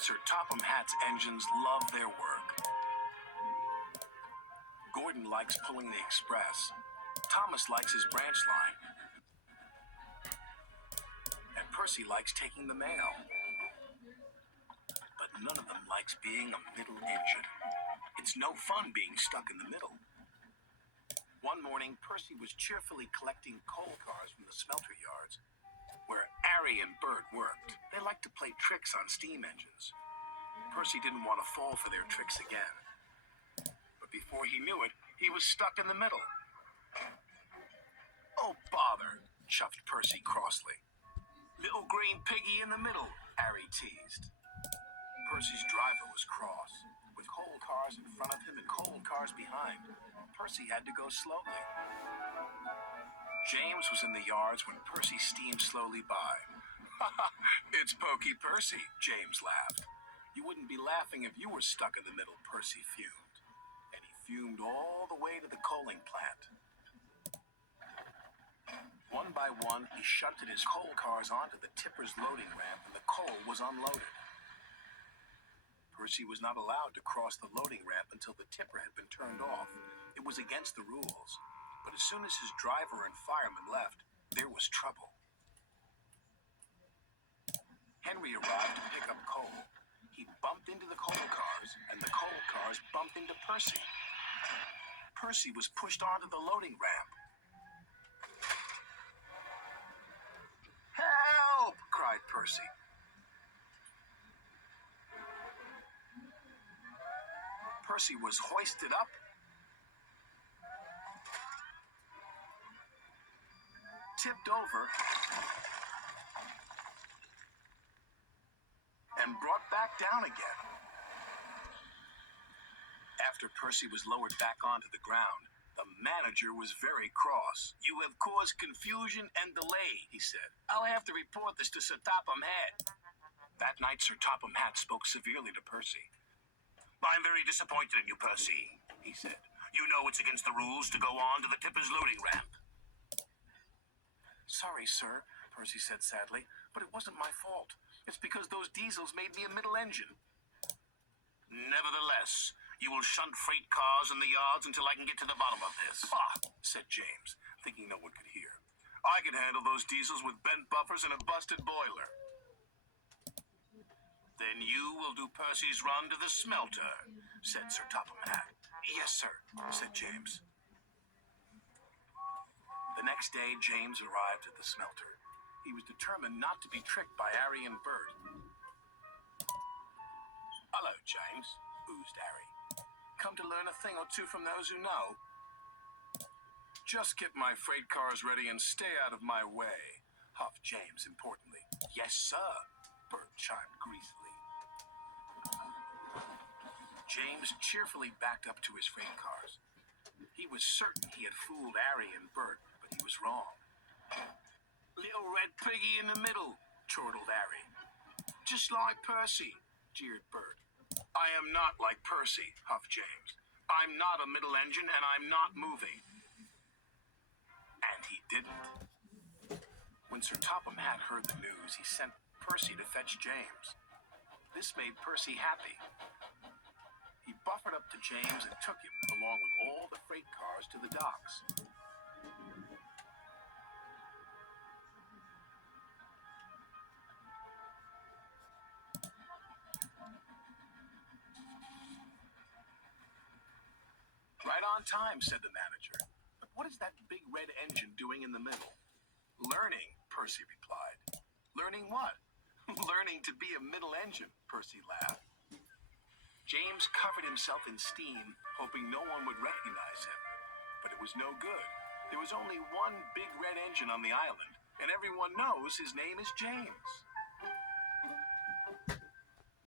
Sir Topham Hatt's engines love their work. Gordon likes pulling the express. Thomas likes his branch line. And Percy likes taking the mail. But none of them likes being a middle engine. It's no fun being stuck in the middle. One morning, Percy was cheerfully collecting coal cars from the smelter yards, where Harry and Bert worked. They liked to play tricks on steam engines. Percy didn't want to fall for their tricks again. But before he knew it, he was stuck in the middle. "Oh, bother," chuffed Percy crossly. "Little green piggy in the middle," Harry teased. Percy's driver was cross, with coal cars in front of him and coal cars behind. Percy had to go slowly. James was in the yards when Percy steamed slowly by. "It's Pokey Percy," James laughed. "You wouldn't be laughing if you were stuck in the middle," Percy fumed. And he fumed all the way to the coaling plant. One by one, he shunted his coal cars onto the tipper's loading ramp, and the coal was unloaded. Percy was not allowed to cross the loading ramp until the tipper had been turned off. It was against the rules. But as soon as his driver and fireman left, there was trouble. Henry arrived to pick up coal. He bumped into the coal cars, and the coal cars bumped into Percy. Percy was pushed onto the loading ramp. "Help!" cried Percy. Percy was hoisted up, tipped over, and brought back down again. After Percy was lowered back onto the ground, the manager was very cross. "You have caused confusion and delay," he said. "I'll have to report this to Sir Topham Hatt." That night, Sir Topham Hatt spoke severely to Percy. "I'm very disappointed in you, Percy," he said. "You know it's against the rules to go on to the tipper's loading ramp." "Sorry, sir," Percy said sadly, "but it wasn't my fault. It's because those diesels made me a middle engine." "Nevertheless, you will shunt freight cars in the yards until I can get to the bottom of this." "Ah," said James, thinking no one could hear. "I can handle those diesels with bent buffers and a busted boiler." "Then you will do Percy's run to the smelter," said Sir Topham Hatt. "Yes, sir," said James. The next day, James arrived at the smelter. He was determined not to be tricked by Harry and Bert. "Hello, James," oozed Harry. "Come to learn a thing or two from those who know?" "Just get my freight cars ready and stay out of my way," huffed James importantly. "Yes, sir," Bert chimed greasily. James cheerfully backed up to his freight cars. He was certain he had fooled Harry and Bert, but he was wrong. "Little red piggy in the middle," chortled Harry. "Just like Percy," jeered Bert. "I am not like Percy," huffed James. "I'm not a middle engine, and I'm not moving." And he didn't. When Sir Topham Hatt heard the news, he sent Percy to fetch James. This made Percy happy. He buffered up to James and took him, along with all the freight cars, to the docks. "Right on time," said the manager. "But what is that big red engine doing in the middle?" "Learning," Percy replied. "Learning what?" "Learning to be a middle engine," Percy laughed. James covered himself in steam, hoping no one would recognize him. But it was no good. There was only one big red engine on the island, and everyone knows his name is James.